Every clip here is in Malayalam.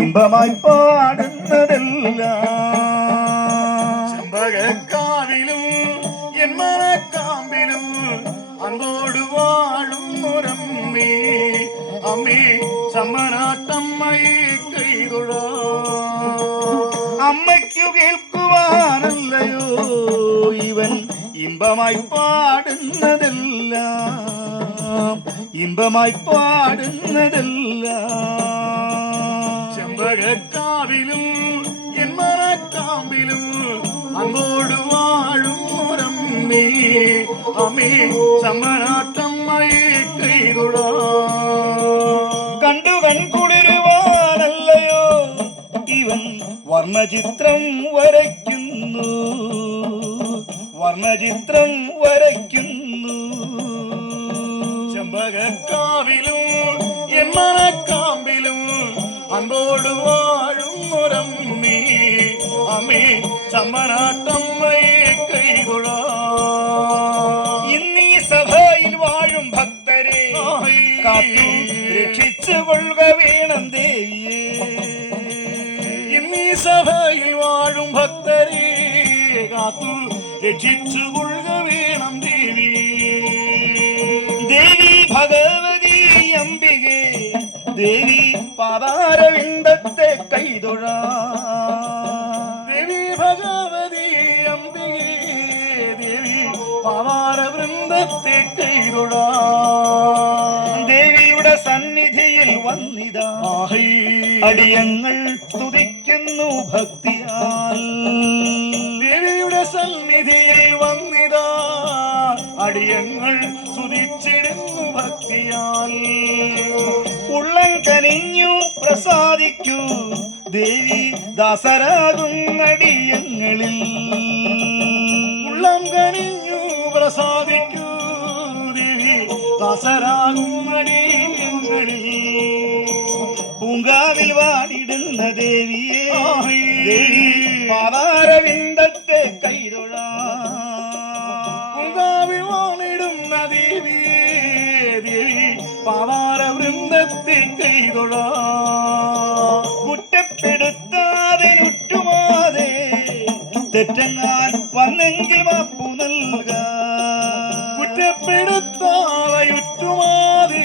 ഇമ്പമായി പാടുന്നതെല്ലാം ചെമ്പകക്കാവിലും എൻ മനക്കാമ്പിലും അങ്ങോട് വാഴും ഒരമ്മേ അമ്മേ ചമ്മനാട്ടമ്മയെ കൈതൊഴ അമ്മയ്ക്കു കേൾക്കുവാനല്ലയോ ഇവൻ ഇമ്പമായി പാടുന്നതെല്ലാം ഇമ്പമായി പാടുന്നതെല്ലാം ചെമ്പകക്കാവിലും എൻ മനക്കാമ്പിലും അങ്ങോട് വാഴും ഒരമ്മേ അമ്മേ ചമ്മനാട്ടമ്മയെ കൈതൊഴ കണ്ടു കൺകുളിരുവാനല്ലയോ ഇവൻ വർണ്ണചിത്രം വരയ്ക്കുന്നു വർണ്ണചിത്രം വരയ്ക്കുന്നു ചെമ്പകക്കാവിലും എൻ മനക്കാമ്പിലും അൻപോട് വാഴും ഒരമ്മേ അമ്മേ ചമ്മനാട്ടമ്മയെ കൈതൊഴ ഇന്നീ സഭയിൽ വാഴും ഭക്തരെ കാത്തു രക്ഷിച്ചു കൊള്ളുക വേണം ദേവിയെ ഇന്നീ സഭയിൽ വാഴും ഭക്തരെ കാത്തു രക്ഷിച്ചു കൊള്ളുക വേണം ദേവി ദേവി ഭഗവതി അംബികെ ദേവി പാതാരവിന്ദത്തെ കൈതൊഴ ദേവി ഭഗവതി അംബികേ ദേവി പാതാരവൃന്ദത്തെ കൈതൊഴ ദേവിയുടെ സന്നിധിയിൽ വന്നിതാ അടിയങ്ങൾ സ്തുതിക്കുന്നു ഭക്തിയാൽ ദേവിയുടെ സന്നിധിയിൽ വന്നിതാ അടിയങ്ങൾ സ്തുതിച്ചിടുന്നു ഭക്തിയാൽ ഉള്ളം കനിഞ്ഞു പ്രസാദിക്കൂ ദേവി ദാസരാകും അടിയങ്ങളിൽ ഉള്ളം കനിഞ്ഞു പ്രസാദിക്കൂ ദേവി ദാസരാകും അടിയങ്ങളിൽ പൂങ്കാവിൽ വാടിടുന്ന ദേവിയെ ദേവി പാതാരവിന്ദത്തെ കൈതൊഴ പൂങ്കാവിൽ വാണിടുന്ന ദേവിയെ ദേവി പാതാരവൃന്ദത്തെ കൈതൊഴ കുറ്റപ്പെടുത്താതെ നുറ്റുമാതെ തെറ്റങ്ങാൻ വന്നെങ്കിൽ മാപ്പു നൽക കുറ്റപ്പെടുത്താതെ യുറ്റുമാതെ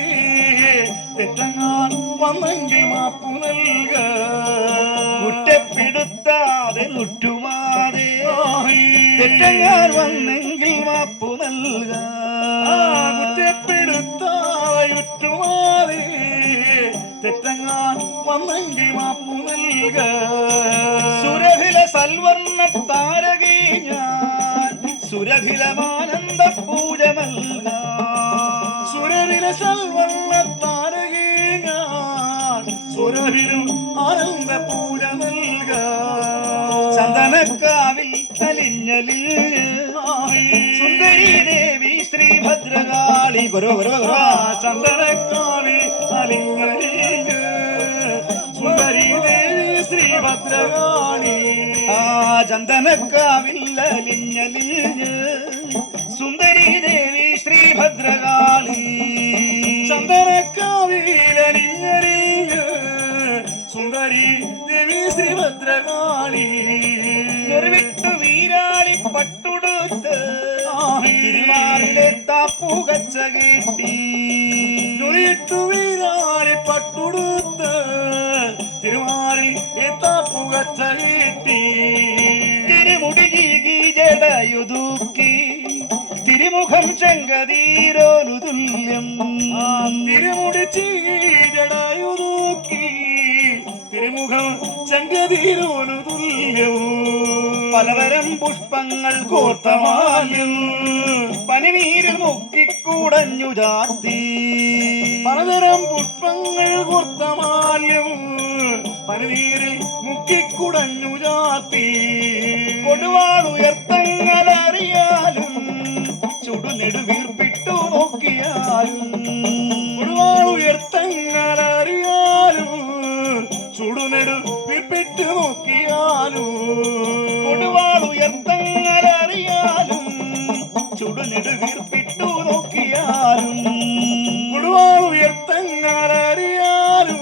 തെറ്റങ്ങാൻ വന്നെങ്കിൽ മാപ്പു നൽക കുറ്റപ്പെടുത്താതെ നുറ്റുമാതെ തെറ്റങ്ങാൻ വന്നെങ്കിൽ മാപ്പു നൽക കുറ്റപ്പെടുത്താതെ യുറ്റുമാതെ തെറ്റങ്ങാൻ വന്നെങ്കിൽ മാപ്പു നൽക സുരഭില സൽവർണ്ണ താരകീ ഞാൻ സുരഭിലമാനന്ദ പൂജ നൽക സുരവില സൽവർണ്ണ താരകേ ഞാൻ സുരവിലും ആനന്ദ പൂജ നൽക ചന്ദനക്കാവിൽ അലിഞ്ഞലിൽ സുന്ദരി ദേവി ശ്രീഭദ്രകാളി ഗുരു ഗുരു ഗുരു ചന്ദനക്കാവിൽ അലിഞ്ഞലിൽ സുന്ദരി ദേവി ശ്രീഭദ്രകാളി ചന്ദനക്കാവിൽ അലിഞ്ഞലിൽ സുന്ദരി ദേവി ശ്രീഭദ്രകാളി ചന്ദനക്കാവിൽ അലിഞ്ഞലിൽ സുന്ദരി ദേവി ശ്രീഭദ്രകാളി ഞെറിവിട്ടു വീരാളി പട്ടുടുത്ത് തിരുമാറിലെ താപ്പുകച്ച കേട്ടി ഞൊറിയിട്ടു വീരാളി പട്ടുടുത്ത് തിരുമാറി താപ്പുകച്ച കേട്ടി തിരുമുടി ചീകി ജടയുതൂക്കി തിരുമുഖം ചെങ്കതീരോനു തുല്യം തിരുമുടി ചീകി ജടായുതൂക്കി തിരുമുഖം ചെങ്കതീരോനു തുല്യവും പലതരം പുഷ്പങ്ങൾ കോർത്തമാല്യം പനിനീരിൽ മുക്കിക്കൂടഞ്ഞു ചാർത്തി പലതരം പുഷ്പങ്ങൾ കോർത്തമാ മാല്യം പനിനീരിൽ മുക്കിക്കുടഞ്ഞു ചാത്തി കൊടുവാളുയർത്തങ്ങളറിയാലും ചുടുനെടുവീർപ്പിട്ടു നോക്കിയാലും കൊടുവാളുയർത്തങ്ങളറിയാലും ചുടുനെടു വിപ്പിട്ട് നോക്കിയാലും കൊടുവാളുയർത്തങ്ങളറിയാലും ചുടുനെടുവീർപ്പിട്ടു നോക്കിയാലും കൊടുവാളുയർത്തങ്ങളറിയാലും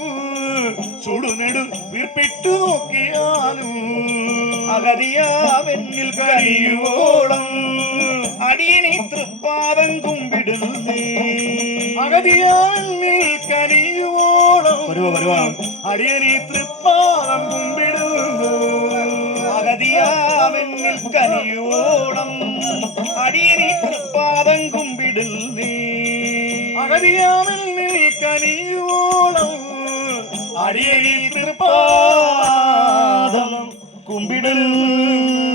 ചുടുനെടു വിപ്പിട്ട് നോക്കിയാലും അഗതിയാവെന്നിൽ കഴിയുവോളം അടിയനെ തൃപ്പാദം കുമ്പിടുന്നേ അഗതിയാവെന്നിൽ കനിയുവോളം വരുവാ അടിയനി തൃപ്പാദം കുമ്പിടുന്നു അഗതിയാവെന്നിൽ കനിയോളം അടിയനെ തൃപ്പാദം കുമ്പിടുന്നേ അഗതിയാവെന്നിൽ കനിയുവോളം അടിയനി തൃപ്പാദം പാദം കുമ്പിടുന്നേ